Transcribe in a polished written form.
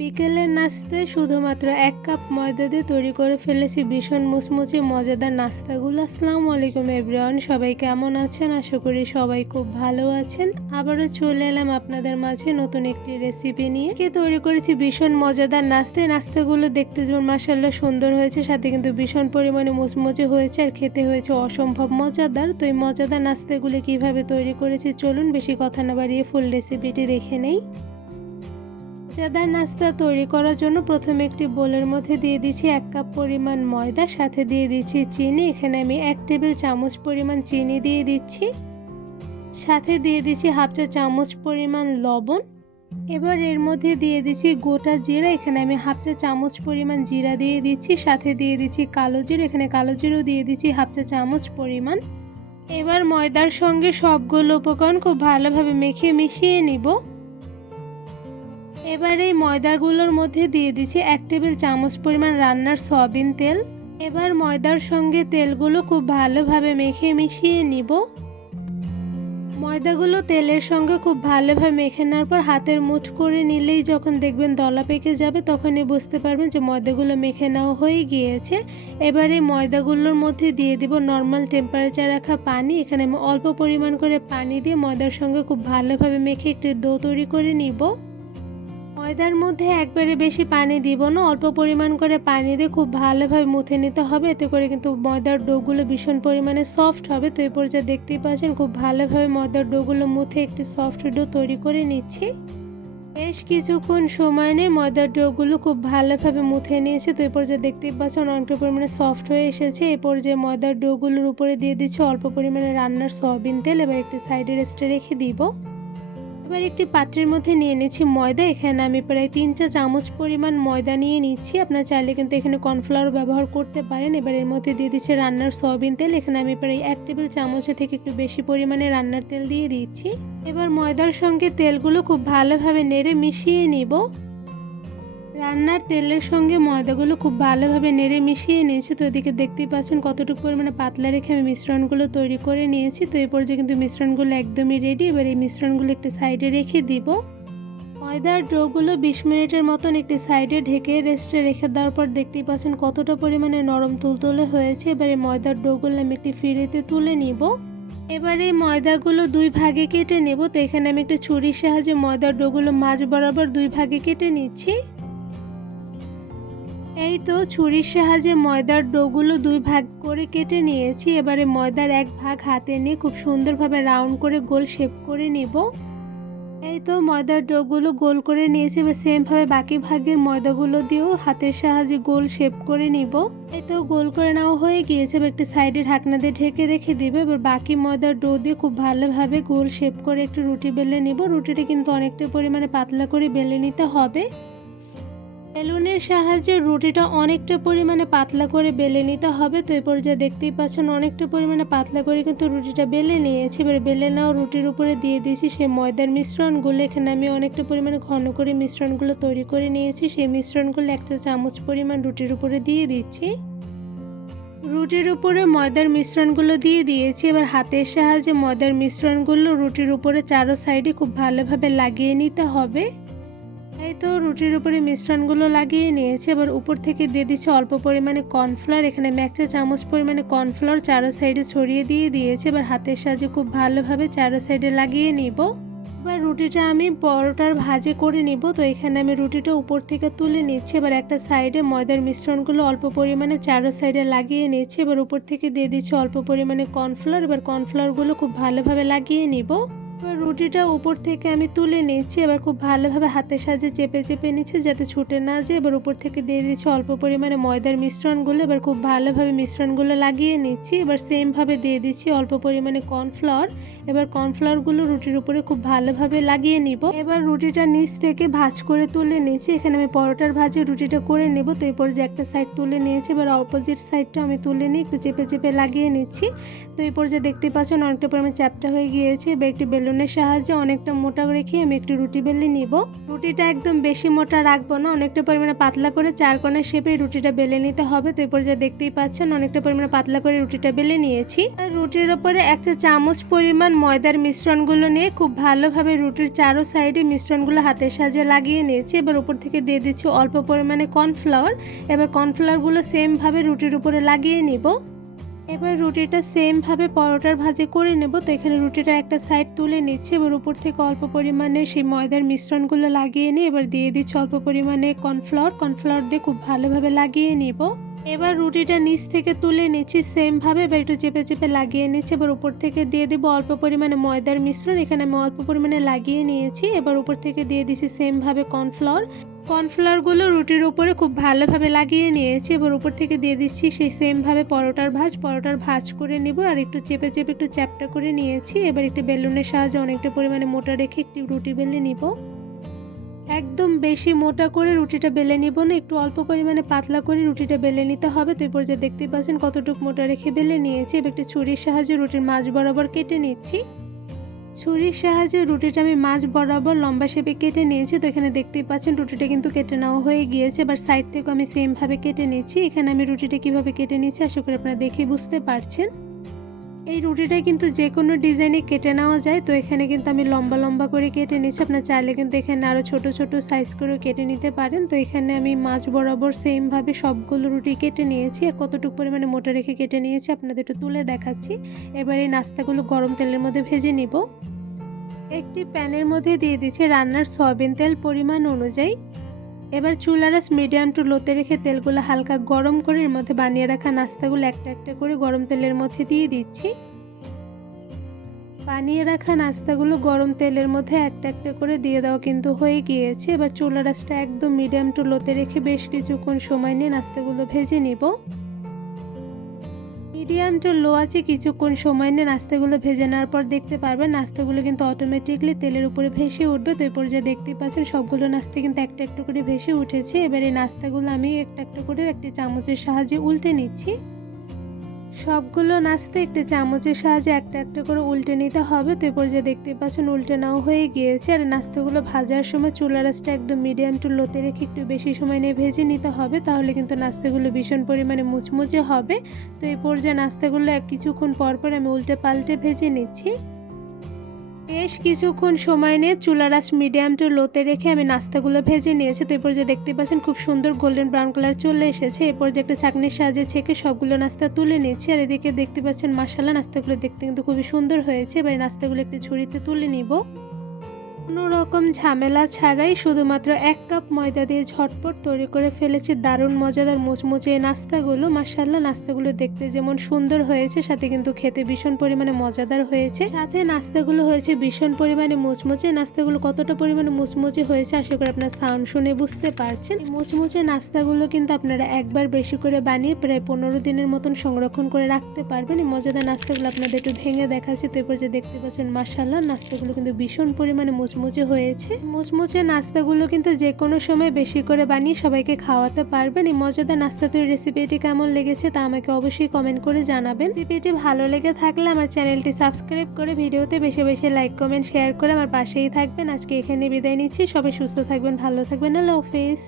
বিকেলের নাস্তায় শুধুমাত্র ১ কাপ ময়দা দিয়ে তৈরি করে ফেলেছি ভীষণ মুচমুচে মজাদার নাস্তাগুলো। আসসালামু আলাইকুম এভরিওয়ান, সবাই কেমন আছেন? আশা করি সবাই খুব ভালো আছেন। আবারও চলে এলাম আপনাদের মাঝে নতুন একটি রেসিপি নিয়ে। আজকে তৈরি করেছি ভীষণ মজাদার নাস্তা। এই নাস্তাগুলো দেখতে যেমন মাশাআল্লাহ সুন্দর হয়েছে, সাথে কিন্তু ভীষণ পরিমাণে মুচমুচে হয়েছে আর খেতে হয়েছে অসম্ভব মজাদার। তো এই মজাদার নাস্তাগুলো কিভাবে তৈরি করেছি চলুন বেশি কথা না বাড়িয়ে ফুল রেসিপিটি দেখে নেই। মজাদার নাস্তা তৈরি করার জন্য প্রথমে একটি বোলের মধ্যে দিয়ে দিচ্ছি 1 কাপ পরিমাণ ময়দা, সাথে দিয়ে দিচ্ছি চিনি। এখানে আমি 1 টেবিল চামচ পরিমাণ চিনি দিয়ে দিচ্ছি, সাথে দিয়ে দিচ্ছি হাফ চা চামচ পরিমাণ লবণ। এবার এর মধ্যে দিয়ে দিচ্ছি গোটা জিরা, এখানে আমি হাফ চা চামচ পরিমাণ জিরা দিয়ে দিচ্ছি, সাথে দিয়ে দিচ্ছি কালো জিরা, এখানে কালো জিরাও দিয়ে দিচ্ছি হাফ চা চামচ পরিমাণ। এবার ময়দার সঙ্গে সবগুলো উপকরণ খুব ভালোভাবে মেখে মিশিয়ে নিব। এবার এই ময়দাগুলোর মধ্যে দিয়ে দিচ্ছি 1 টেবিল চামচ পরিমাণ রান্নার সয়াবিন তেল। এবার ময়দার সঙ্গে তেলগুলো খুব ভালোভাবে মেখে মিশিয়ে নিব। ময়দাগুলো তেলের সঙ্গে খুব ভালোভাবে মেখে নেওয়ার পর হাতের মুঠ করে নিলেই যখন দেখবেন দলা পেকে যাবে তখনই বুঝতে পারবেন যে ময়দাগুলো মেখে নেওয়া হয়ে গিয়েছে। এবার এই ময়দাগুলোর মধ্যে দিয়ে দিব নর্মাল টেম্পারেচার রাখা পানি। এখানে আমি অল্প পরিমাণ করে পানি দিয়ে ময়দার সঙ্গে খুব ভালোভাবে মেখে একটি ডো তৈরি করে নিব। ময়দার মধ্যে একবারে বেশি পানি দিব না, অল্প পরিমাণ করে পানি দিয়ে খুব ভালোভাবে মুথে নিতে হবে। এতে করে কিন্তু ময়দার ডোগুলো ভীষণ পরিমাণে সফট হবে। তো এই পর্যায়ে দেখতেই পাচ্ছেন খুব ভালোভাবে ময়দার ডোগুলো মুথে একটি সফট ডো তৈরি করে নিচ্ছি। বেশ কিছুক্ষণ সময় নিয়ে ময়দার ডোগুলো খুব ভালোভাবে মুথে নিয়েছি। তো এই পর্যায়ে দেখতেই পাচ্ছেন অনেকটা পরিমাণে সফট হয়ে এসেছে। এই পর্যায়ে ময়দার ডোগুলোর উপরে দিয়ে দিচ্ছি অল্প পরিমাণে রান্নার সয়াবিন তেল। এবার একটি সাইডে রেস্টে রেখে দিব। এবার একটি পাত্রের মধ্যে নিয়ে নিচ্ছি ময়দা। এখানে আমি প্রায় 3 চা চামচ পরিমাণ ময়দা নিয়ে নিচ্ছি। আপনারা চাইলে কিন্তু এখানে কর্নফ্লাওয়ার ব্যবহার করতে পারেন। এবার এর মধ্যে দিয়ে দিচ্ছি রান্নার সয়াবিন তেল। এখানে আমি প্রায় 1 টেবিল চামচের থেকে একটু বেশি পরিমাণে রান্নার তেল দিয়ে দিচ্ছি। এবার ময়দার সঙ্গে তেলগুলো খুব ভালোভাবে নেড়ে মিশিয়ে নিব। রান্নার তেলের সঙ্গে ময়দাগুলো খুব ভালোভাবে নেড়ে মিশিয়ে নিয়েছি। তো এদিকে দেখতেই পাচ্ছেন কতটুকু পরিমাণে পাতলা রেখে আমি মিশ্রণগুলো তৈরি করে নিয়েছি। তো এই পর্যায়ে কিন্তু মিশ্রণগুলো একদমই রেডি। এবার এই মিশ্রণগুলো একটি সাইডে রেখে দিব। ময়দার ডোগুলো 20 মিনিটের মতন একটি সাইডে ঢেকে রেস্টে রেখে দেওয়ার পর দেখতেই পাচ্ছেন কতটা পরিমাণে নরম তুলতুলে হয়েছে। এবার এই ময়দার ডোগুলো আমি একটি ফিরেতে তুলে নিব। এবার এই ময়দাগুলো 2 ভাগে কেটে নেব। তো এখানে আমি একটি ছুরির সাহায্যে ময়দার ডোগুলো মাঝ বরাবর 2 ভাগে কেটে নিচ্ছি। এই তো ছুরির সাহায্যে ময়দার ডোগুলো 2 ভাগ করে কেটে নিয়েছি। এবারে ময়দার 1 ভাগ হাতে নিয়ে খুব সুন্দরভাবে রাউন্ড করে গোল শেপ করে নিব। এই তো ময়দার ডোগুলো গোল করে নিয়েছি। এবার সেমভাবে বাকি ভাগের ময়দাগুলো দিয়েও হাতের সাহায্যে গোল শেপ করে নিব। এই তো গোল করে নেওয়া হয়ে গিয়েছে। এবার একটি সাইডে ঢাকনা দিয়ে ঢেকে রেখে দিবে। এবার বাকি ময়দার ডো দিয়ে খুব ভালোভাবে গোল শেপ করে একটু রুটি বেলে নিব। রুটিটা কিন্তু অনেকটা পরিমাণে পাতলা করে বেলে নিতে হবে। বেলুনের সাহায্যে রুটিটা অনেকটা পরিমাণে পাতলা করে বেলে নিতে হবে। তো এই পর্যায়ে দেখতেই পাচ্ছেন অনেকটা পরিমাণে পাতলা করে কিন্তু রুটিটা বেলে নিয়েছি। এবার বেলে নেওয়া রুটির উপরে দিয়ে দিয়েছি সেই ময়দার মিশ্রণগুলো। এখানে আমি অনেকটা পরিমাণে ঘন করে মিশ্রণগুলো তৈরি করে নিয়েছি। সেই মিশ্রণগুলো 1 চা চামচ পরিমাণ রুটির উপরে দিয়ে দিচ্ছি। রুটির উপরে ময়দার মিশ্রণগুলো দিয়ে দিয়েছি। এবার হাতের সাহায্যে ময়দার মিশ্রণগুলো রুটির উপরে চারো সাইডে খুব ভালোভাবে লাগিয়ে নিতে হবে। এই তো রুটির উপরে মিশ্রণগুলো লাগিয়ে নিয়েছি। এবার উপর থেকে দিয়ে দিচ্ছি অল্প পরিমাণে কর্নফ্লাওয়ার। এখানে আমি 1 চা চামচ পরিমাণে কর্নফ্লাওয়ার চারো সাইডে ছড়িয়ে দিয়ে দিয়েছি। এবার হাতের সাহায্যে খুব ভালোভাবে চারো সাইডে লাগিয়ে নিব। এবার রুটিটা আমি পরোটার ভাঁজে করে নিব। তো এখানে আমি রুটিটা উপর থেকে তুলে নিচ্ছি। এবার একটা সাইডে ময়দার মিশ্রণগুলো অল্প পরিমাণে চারো সাইডে লাগিয়ে নিচ্ছি। এবার উপর থেকে দিয়ে দিচ্ছি অল্প পরিমাণে কর্নফ্লাওয়ার। এবার কর্নফ্লাওয়ারগুলো খুব ভালোভাবে লাগিয়ে নিব। এবার রুটিটা উপর থেকে আমি তুলে নিচ্ছি। এবার খুব ভালোভাবে হাতের সাহায্যে চেপে চেপে নিচ্ছি যাতে ছুটে না যায়। এবার উপর থেকে দিয়ে দিচ্ছি অল্প পরিমাণে ময়দার মিশ্রণগুলো। এবার খুব ভালোভাবে মিশ্রণগুলো লাগিয়ে নিচ্ছি। এবার সেমভাবে দিয়ে দিচ্ছি অল্প পরিমাণে কর্নফ্লাওয়ার। এবার কর্নফ্লাওয়ারগুলো রুটির উপরে খুব ভালোভাবে লাগিয়ে নিব। এবার রুটিটা নিচ থেকে ভাঁজ করে তুলে নিচ্ছি। এখানে আমি পরোটার ভাঁজে রুটিটা করে নেব। তো এরপর যে একটা সাইড তুলে নিয়েছি, এবার অপোজিট সাইডটা আমি তুলে নিয়ে একটু চেপে চেপে লাগিয়ে নিচ্ছি। তো এরপর যে দেখতে পাচ্ছেন অনেকটা পরিমাণে চ্যাপটা হয়ে গিয়েছে। এবার একটি বেলুনের সাহায্যে অনেকটা মোটা রেখে আমি একটু রুটি বেলে নিব। রুটিটা একদম বেশি মোটা রাখবো না, অনেকটা পরিমাণে পাতলা করে 4 কোণের শেপে রুটিটা বেলে নিতে হবে। তো এরপর যা দেখতেই পাচ্ছেন অনেকটা পরিমাণে পাতলা করে রুটিটা বেলে নিয়েছি। আর রুটির ওপরে 1 চা চামচ পরিমাণ ময়দার মিশ্রণগুলো নিয়ে খুব ভালোভাবে রুটির চারো সাইডে মিশ্রণগুলো হাতের সাহায্যে লাগিয়ে নিয়েছি। এবার উপর থেকে দিয়ে দিচ্ছি অল্প পরিমাণে কর্নফ্লাওয়ার। এবার কর্নফ্লাওয়ারগুলো সেমভাবে রুটির উপরে লাগিয়ে নিব। এবার রুটিটা সেমভাবে পরোটার ভাজি করে নেব। তো এখানে রুটিটা একটা সাইড তুলে নিচ্ছি। এবার উপর থেকে অল্প পরিমাণে সেই ময়দার মিশ্রণগুলো লাগিয়ে নিয়ে এবার দিয়ে দিচ্ছি অল্প পরিমাণে কর্নফ্লাওয়ার দিয়ে খুব ভালোভাবে লাগিয়ে নিব। এবার রুটিটা নিচ থেকে তুলে নিচ্ছি সেমভাবে, এবার একটু চেপে চেপে লাগিয়ে নিচ্ছি। এবার উপর থেকে দিয়ে দেবো অল্প পরিমাণে ময়দার মিশ্রণ, এখানে আমি অল্প পরিমাণে লাগিয়ে নিয়েছি। এবার উপর থেকে দিয়ে দিচ্ছি সেমভাবে কর্নফ্লাওয়ারগুলো রুটির উপরে খুব ভালোভাবে লাগিয়ে নিয়েছি। এবার উপর থেকে দিয়ে দিচ্ছি সেই সেমভাবে পরোটার ভাঁজ করে নিব। আর একটু চেপে চেপে একটু চ্যাপটা করে নিয়েছি। এবার একটি বেলুনের সাহায্যে অনেকটা পরিমাণে মোটা রেখে একটি রুটি বেলে নিব। একদম বেশি মোটা করে রুটিটা বেলে নিব না, একটু অল্প পরিমাণে পাতলা করে রুটিটা বেলে নিতে হবে। তো এরপর যে দেখতেই পাচ্ছেন কতটুকু মোটা রেখে বেলে নিয়েছি। এবার একটি ছুরির সাহায্যে রুটির মাঝ বরাবর কেটে নিচ্ছি। ছুরির সাহায্যে রুটিটা আমি মাঝ বরাবর লম্বা শেপে কেটে নিয়েছি। তো এখানে দেখতেই পাচ্ছেন রুটিটা কিন্তু কেটে নেওয়া হয়ে গিয়েছে। এবার সাইড থেকেও আমি সেমভাবে কেটে নিচ্ছি। এখানে আমি রুটিটা কিভাবে কেটে নিচ্ছি আশা করি আপনারা দেখে বুঝতে পারছেন। এই রুটিটা কিন্তু যে কোনো ডিজাইনে কেটে নেওয়া যায়। তো এখানে কিন্তু আমি লম্বা লম্বা করে কেটে নিচ্ছি, আপনার চাইলে কিন্তু এখানে আরও ছোট ছোট সাইজ করেও কেটে নিতে পারেন। তো এখানে আমি মাঝ বরাবর সেমভাবে সবগুলো রুটি কেটে নিয়েছি। আর কতটুকু পরিমাণে মোটা রেখে কেটে নিয়েছি আপনাদের একটু তুলে দেখাচ্ছি। এবার এই নাস্তাগুলো গরম তেলের মধ্যে ভেজে নিব। একটি প্যানের মধ্যে দিয়ে দিচ্ছি রান্নার সয়াবিন তেল পরিমাণ অনুযায়ী। এবার চুলার আঁচ মিডিয়াম টু লোতে রেখে তেলগুলো হালকা গরম করে এর মধ্যে বানিয়ে রাখা নাস্তাগুলো একটা একটা করে গরম তেলের মধ্যে দিয়ে দিচ্ছি। বানিয়ে রাখা নাস্তাগুলো গরম তেলের মধ্যে একটা একটা করে দিয়ে দেওয়া কিন্তু হয়ে গিয়েছে। এবার চুলার আঁচটা একদম মিডিয়াম টু লোতে রেখে বেশ কিছুক্ষণ সময় নিয়ে নাস্তাগুলো ভেজে নিব। মিডিয়াম টু লো আছে কিছুক্ষণ সময় নিয়ে নাস্তাগুলো ভেজে নেওয়ার পর দেখতে পারবেন নাস্তাগুলো কিন্তু অটোমেটিকলি তেলের উপরে ভেসে উঠবে। তো এরপর যে দেখতেই পাচ্ছেন সবগুলো নাস্তা কিন্তু একটা একটা করে ভেসে উঠেছে। এবার এই নাস্তাগুলো আমি একটা একটা করে একটি চামচের সাহায্যে উল্টে নিচ্ছি। সবগুলো নাস্তা একটি চামচের সাহায্যে একটা একটা করে উল্টে নিতে হবে। তো এরপর যে দেখতে পাচ্ছেন উল্টে নেওয়া হয়ে গিয়েছে। আর নাস্তাগুলো ভাজার সময় চুলার আঁচটা একদম মিডিয়াম টু লোতে রেখে একটু বেশি সময় নিয়ে ভেজে নিতে হবে, তাহলে কিন্তু নাস্তাগুলো ভীষণ পরিমাণে মুচমুচে হবে। তো এরপর যে নাস্তাগুলো কিছুক্ষণ পরপর আমি উল্টে পাল্টে ভেজে নিচ্ছি। বেশ কিছুক্ষণ সময় নিয়ে চুলার আঁচ মিডিয়াম টু লোতে রেখে আমি নাস্তাগুলো ভেজে নিয়েছি। তো এরপর যে দেখতে পাচ্ছেন খুব সুন্দর গোল্ডেন ব্রাউন কালার চলে এসেছে। এরপর যে একটা ছাঁকনির সাহায্যে ছেঁকে সবগুলো নাস্তা তুলে নিয়েছি। আর এদিকে দেখতে পাচ্ছেন মাশাআল্লাহ নাস্তাগুলো দেখতে কিন্তু খুবই সুন্দর হয়েছে। এবার নাস্তাগুলো একটু ঝুড়িতে তুলে নিব। কোনো রকম ঝামেলা ছাড়াই শুধুমাত্র 1 কাপ ময়দা দিয়ে ঝটপট তৈরি করে ফেলেছি দারুণ মজাদার মুচমুচে এই নাস্তাগুলো। মাশাআল্লাহ নাস্তাগুলো দেখতে যেমন সুন্দর হয়েছে সাথে কিন্তু খেতে ভীষণ পরিমাণে মজাদার হয়েছে। সাথে নাস্তাগুলো হয়েছে ভীষণ পরিমাণে মুচমুচে। নাস্তাগুলো কতটা পরিমাণে মুচমুচে হয়েছে আশা করি আপনার সাউন্ড শুনে বুঝতে পারছেন। এই মুচমুচে নাস্তাগুলো কিন্তু আপনারা একবার বেশি করে বানিয়ে প্রায় 15 দিনের মতন সংরক্ষণ করে রাখতে পারবেন। এই মজাদার নাস্তাগুলো আপনাদের একটু ভেঙে দেখাচ্ছি। তো এরপর যে দেখতে পাচ্ছেন মাশাআল্লাহ নাস্তাগুলো কিন্তু ভীষণ পরিমাণে মুচমুচে হয়েছে। মুচমুচে নাস্তাগুলো কিন্তু যে কোনো সময় বেশি করে বানিয়ে সবাইকে খাওয়াতে পারবেন। এই মজাদার নাস্তা তৈরির রেসিপিটি কেমন লেগেছে তা আমাকে অবশ্যই কমেন্ট করে জানাবেন। রেসিপিটি ভালো লেগে থাকলে আমার চ্যানেলটি সাবস্ক্রাইব করে ভিডিওতে বেশি বেশি লাইক কমেন্ট শেয়ার করে আমার পাশেই থাকবেন। আজকে এখানে বিদায় নিচ্ছি। সবাই সুস্থ থাকবেন, ভালো থাকবেন। আল্লাহ হাফেজ।